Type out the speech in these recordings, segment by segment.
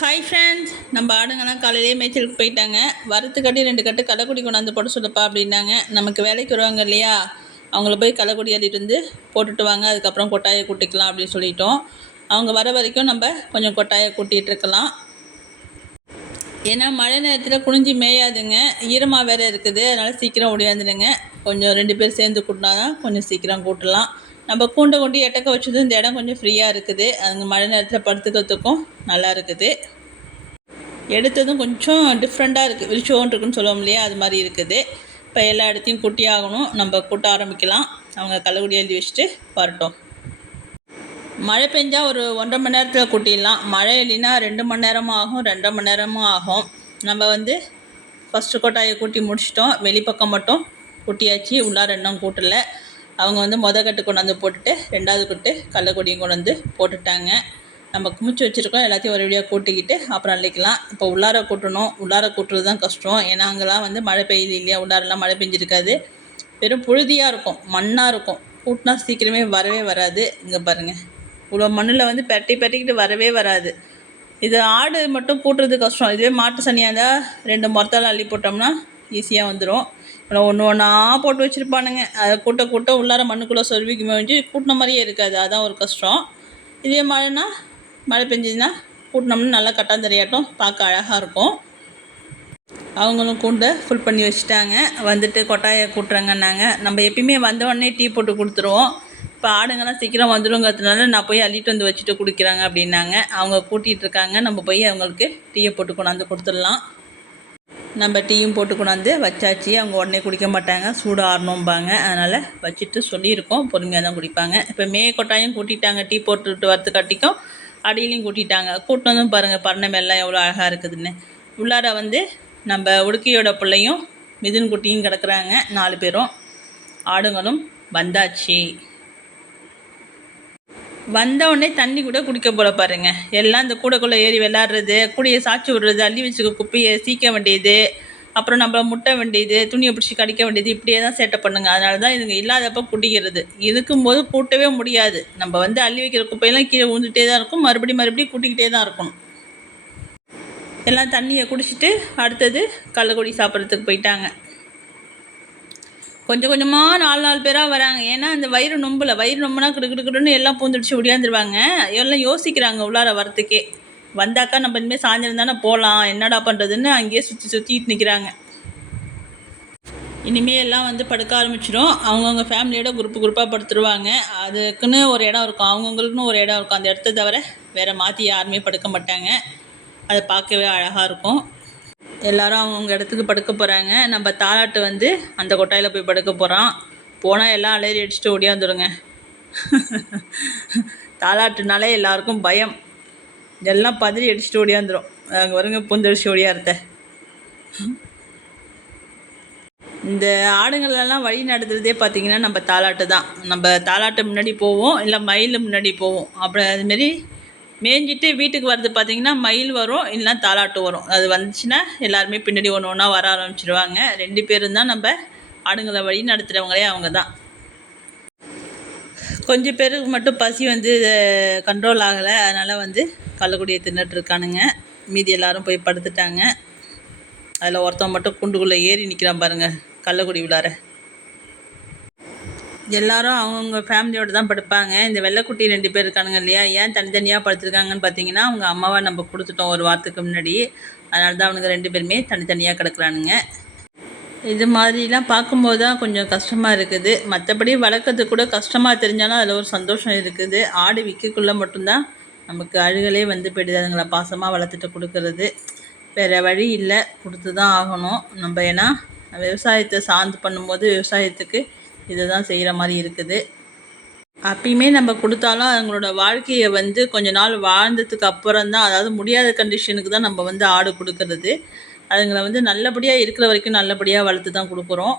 Hi friends நம்ம ஆடுங்கெல்லாம் காலையிலேயே மேய்ச்சலுக்கு போயிட்டாங்க. வரத்து கட்டி ரெண்டு கட்டு களைக்குடி கொண்டாந்து போட சொல்லப்பா அப்படின்னாங்க. நமக்கு வேலைக்கு வருவாங்க இல்லையா? அவங்கள போய் களைக்குடி அள்ளிட்டு வந்து போட்டுட்டு வாங்க. அதுக்கப்புறம் கொட்டாயை கூட்டிக்கலாம் அப்படின்னு சொல்லிட்டோம். அவங்க வர வரைக்கும் நம்ம கொஞ்சம் கொட்டாயை கூட்டிகிட்டு இருக்கலாம். ஏன்னா மழை நேரத்தில் குனிஞ்சு மேயாதுங்க. ஈரமாக வேறு இருக்குது. அதனால் சீக்கிரம் ஓடியாந்துடுங்க கொஞ்சம் ரெண்டு பேர் சேர்ந்து கூட்டினா தான் கொஞ்சம் சீக்கிரம் கூட்டலாம். நம்ம கூண்டை கொண்டு எட்டக்க வச்சதும் இந்த இடம் கொஞ்சம் ஃப்ரீயாக இருக்குது. அதுங்க மழை நேரத்தில் படுத்துக்கிறதுக்கும் நல்லா இருக்குது. எடுத்ததும் கொஞ்சம் டிஃப்ரெண்ட்டாக இருக்குது விரிச்சோன் இருக்குன்னு சொல்லுவோம் இல்லையா? அது மாதிரி இருக்குது. இப்போ எல்லா இடத்தையும் குட்டி ஆகணும். நம்ம கூட்ட ஆரம்பிக்கலாம். அவங்க கள்ளக்குடி எழுதி வச்சுட்டு வரட்டும். மழை பெஞ்சால் ஒரு ஒன்றரை மணி நேரத்தில் கூட்டிடலாம். மழை இல்லைன்னா ரெண்டு மணி நேரமும் ஆகும் ரெண்டரை மணி நேரமும் ஆகும். நம்ம வந்து ஃபஸ்ட்டு கொட்டாயை கூட்டி முடிச்சிட்டோம். வெளிப்பக்கம் மட்டும் குட்டியாச்சு. உள்ளார இன்னும் கூட்டலை. அவங்க வந்து மொதல் கட்டு கொண்டாந்து போட்டுட்டு ரெண்டாவது கட்டு கள்ளக்கொடியும் கொண்டு வந்து போட்டுட்டாங்க. நம்ம குமிச்சு வச்சுருக்கோம். எல்லாத்தையும் ஒரு வழியாக கூட்டிக்கிட்டு அப்புறம் அள்ளிக்கலாம். இப்போ உள்ளார கூட்டணும். உள்ளார கூட்டுறது தான் கஷ்டம். ஏன்னா அங்கெல்லாம் வந்து மழை பெய்யுது இல்லையா? உள்ளாரெல்லாம் மழை பெஞ்சிருக்காது. வெறும் புழுதியாக இருக்கும். மண்ணாக இருக்கும். கூட்டினா சீக்கிரமே வரவே வராது. இங்கே பாருங்கள் இவ்வளோ மண்ணில் வந்து பெரட்டி பெரட்டிக்கிட்டு வரவே வராது. இது ஆடு மட்டும் கூட்டுறது கஷ்டம். இதுவே மாட்டு சனியாக இருந்தால் ரெண்டு முரத்தால் அள்ளி போட்டோம்னா ஈஸியாக வந்துடும் ஒன்று ஒன்றா போட்டு வச்சுருப்பானுங்க. அதை கூட்ட கூட்ட உள்ளார மண்ணுக்குள்ளே சொருவிக்கு மேய்ஞ்சி கூட்டின மாதிரியே இருக்காது. அதுதான் ஒரு கஷ்டம். இதே மழைனா மழை பெஞ்சதுன்னா கூட்டினோம்னா நல்லா கட்டாந்தரையாட்டம் பார்க்க அழகாக இருக்கும். அவங்களும் கூண்டை ஃபுல் பண்ணி வச்சுட்டாங்க. வந்துட்டு கொட்டாயை கூட்டுறாங்கன்னாங்க. நம்ம எப்பயுமே வந்த உடனே டீ போட்டு கொடுத்துருவோம். இப்போ ஆடுங்கெல்லாம் சீக்கிரம் வந்துடுங்கிறதுனால நான் போய் அள்ளிட்டு வந்து வச்சுட்டு குடிக்கிறாங்க அப்படின்னாங்க. அவங்க கூட்டிகிட்டு இருக்காங்க. நம்ம போய் அவங்களுக்கு டீயை போட்டு கொண்டாந்து கொடுத்துடலாம். நம்ம டீயும் போட்டு கொண்டாந்து வச்சாச்சு. அவங்க உடனே குடிக்க மாட்டாங்க. சூடு ஆறணும்பாங்க அதனால் வச்சுட்டு சொல்லியிருக்கோம். பொறுமையாக தான் குடிப்பாங்க. இப்போ மே கொட்டாயும் கூட்டிட்டாங்க. டீ போட்டுட்டு வரத்து கட்டிக்கும் அடியிலையும் கூட்டிட்டாங்க. கூட்டினதும் பாருங்கள் பரணம் எல்லாம் எவ்வளோ அழகாக இருக்குதுன்னு. உள்ளார வந்து நம்ம உடுக்கையோட பிள்ளையும் மிதுன் குட்டியும் கிடக்குறாங்க. நாலு பேரும். ஆடுங்களும் வந்தாச்சு. வந்தவுடனே தண்ணி கூட குடிக்க போல பாருங்க. எல்லாம் இந்த கூடைக்குள்ளே ஏறி விளாட்றது கூடையை சாய்ச்சி விடுறது அள்ளி வச்சுக்க குப்பையை சீக்க வேண்டியது அப்புறம் நம்மளை முட்ட வேண்டியது துணியை பிடிச்சி கடிக்க வேண்டியது இப்படியே தான் சேட்டை பண்ணுங்க. அதனால தான் இதுங்க இல்லாதப்போ குடிக்கிறது. இருக்கும்போது கூட்டவே முடியாது. நம்ம வந்து அள்ளி வைக்கிற குப்பையெல்லாம் கீழே விழுந்துட்டே தான் இருக்கும். மறுபடியும் மறுபடியும் கூட்டிக்கிட்டே தான் இருக்கணும். எல்லாம் தண்ணியை குடிச்சிட்டு அடுத்தது கள்ளக்குடி சாப்பிட்றதுக்கு போயிட்டாங்க. கொஞ்சம் கொஞ்சமாக நாலு நாலு பேராக வராங்க. ஏன்னா அந்த வயிறு நொம்பலை வயிறு நொம்புனா கிடுக்கிடுன்னு எல்லாம் பூந்துடிச்சு ஒடியாந்துருவாங்க. எல்லாம் யோசிக்கிறாங்க உள்ளார வரத்துக்கே வந்தாக்கா நம்ம இனிமேல் சாயந்தரம் தானே போகலாம் என்னடா பண்ணுறதுன்னு அங்கேயே சுற்றி சுற்றிட்டு நிற்கிறாங்க இனிமேல் எல்லாம் வந்து படுக்க ஆரம்பிச்சிடும் அவங்கவுங்க ஃபேமிலியோட குரூப்பு குரூப்பாக படுத்துருவாங்க. அதுக்குன்னு ஒரு இடம் இருக்கும். அவங்கவுங்களுக்குன்னு ஒரு இடம் இருக்கும். அந்த இடத்த தவிர வேறு மாற்றி யாருமே படுக்க மாட்டாங்க. அதை பார்க்கவே அழகாக இருக்கும். எல்லாரும் அவங்கவுங்க இடத்துக்கு படுக்க போகிறாங்க நம்ம தாலாட்டு வந்து அந்த கொட்டாயில் போய் படுக்க போகிறோம் போனால் எல்லாம் அலறி அடிச்சுட்டு ஓடியாந்துருங்க. தாலாட்டுனாலே எல்லாருக்கும் பயம். எல்லாம் பதறி அடிச்சுட்டு ஓடியாந்துரும். அங்கே வருங்க பூந்தடிச்சு ஓடியாருத்த. இந்த ஆடுங்களெல்லாம் வழி நடத்துகிறதே பார்த்திங்கன்னா நம்ம தாலாட்டு தான். நம்ம தாலாட்டு முன்னாடி போவோம் இல்லை மயில் முன்னாடி போவோம். அப்புறம் அதுமாரி மேய்ஞ்சிட்டு வீட்டுக்கு வர்றது பார்த்திங்கன்னா மயில் வரும் இல்லைனா தாலாட்டு வரும். அது வந்துச்சுன்னா எல்லாருமே பின்னாடி ஒன்று ஒன்றா வர ஆரம்பிச்சிடுவாங்க ரெண்டு பேரும் தான் நம்ம ஆடுங்களை வழி நடத்துகிறவங்களே அவங்க தான் கொஞ்சம் பேருக்கு மட்டும் பசி வந்து கண்ட்ரோல் ஆகலை. அதனால் வந்து கள்ளக்குடியை தின்னுட்டுருக்கானுங்க மீதி எல்லாரும் போய் படுத்துட்டாங்க. அதில் ஒருத்தவங்க மட்டும் குண்டுக்குள்ளே ஏறி நிற்கிறான் பாருங்கள் கள்ளக்குடி விழார எல்லாரும் அவங்கவுங்க ஃபேமிலியோடு தான் படுப்பாங்க. இந்த வெள்ளைக்குட்டி ரெண்டு பேர் இருக்கானுங்க இல்லையா? ஏன் தனித்தனியாக படுத்துருக்காங்கன்னு பார்த்தீங்கன்னா அவங்க அம்மாவை நம்ம கொடுத்துட்டோம் ஒரு வாரத்துக்கு முன்னாடி. அதனால தான் அவனுங்க ரெண்டு பேருமே தனித்தனியாக கிடக்குறானுங்க. இது மாதிரிலாம் பார்க்கும்போது தான் கொஞ்சம் கஷ்டமாக இருக்குது. மற்றபடி வளர்க்குறது கூட கஷ்டமாக தெரிஞ்சாலும் அதில் ஒரு சந்தோஷம் இருக்குது. ஆடு விற்கக்குள்ளே மட்டும்தான் நமக்கு அழுகலே வந்து போயிடுது. அதுங்களை பாசமாக வளர்த்துட்டு கொடுக்கறது. வேறு வழி இல்லை. கொடுத்து தான் ஆகணும். நம்ம ஏன்னா விவசாயத்தை சார்ந்து பண்ணும்போது விவசாயத்துக்கு இதை தான் செய்கிற மாதிரி இருக்குது. அப்பயுமே நம்ம கொடுத்தாலும் அவங்களோட வாழ்க்கையை வந்து கொஞ்ச நாள் வாழ்ந்ததுக்கு அப்புறம் தான் அதாவது முடியாத கண்டிஷனுக்கு தான் நம்ம வந்து ஆடு கொடுக்கறது. அதுங்களை வந்து நல்லபடியாக இருக்கிற வரைக்கும் நல்லபடியாக வளர்த்து தான் கொடுக்குறோம்.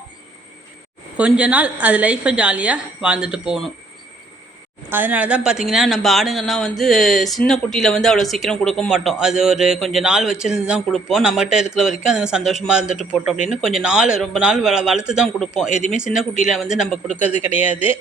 கொஞ்ச நாள் அது லைஃப்பை ஜாலியாக வாழ்ந்துட்டு போகணும். அதனால தான் பார்த்தீங்கன்னா நம்ம ஆடுங்கள்லாம் வந்து சின்ன குட்டியில் வந்து அவ்வளோ சீக்கிரம் கொடுக்க மாட்டோம். அது ஒரு கொஞ்சம் நாள் வச்சுருந்து தான் கொடுப்போம். நம்மகிட்ட இருக்கிற வரைக்கும் அதுங்க சந்தோஷமாக இருந்துட்டு போட்டோம் அப்படின்னு கொஞ்சம் நாள் ரொம்ப நாள் வள வளர்த்து தான் கொடுப்போம். எதுவுமே சின்ன குட்டியில் வந்து நம்ம கொடுக்கறது கிடையாது.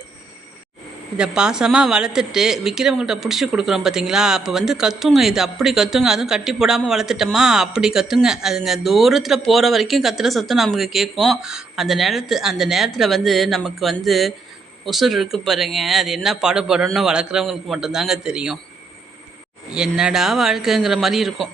இதை பாசமாக வளர்த்துட்டு விற்கிறவங்கள்ட்ட பிடிச்சி கொடுக்குறோம் பார்த்தீங்களா அப்போ வந்து கத்துங்க. இது அப்படி கத்துங்க. அதுவும் கட்டி போடாமல் வளர்த்துட்டோமா? அப்படி கத்துங்க. அதுங்க தூரத்தில் போகிற வரைக்கும் கத்துகிற சத்தம் நமக்கு கேட்கும். அந்த நேரத்து அந்த நேரத்தில் வந்து நமக்கு வந்து உசுர் இருக்குது பாருங்க. அது என்ன பாடுபடும்னு வளர்க்குறவங்களுக்கு மட்டும்தாங்க தெரியும். என்னடா வாழ்க்கைங்கிற மாதிரி இருக்கும்.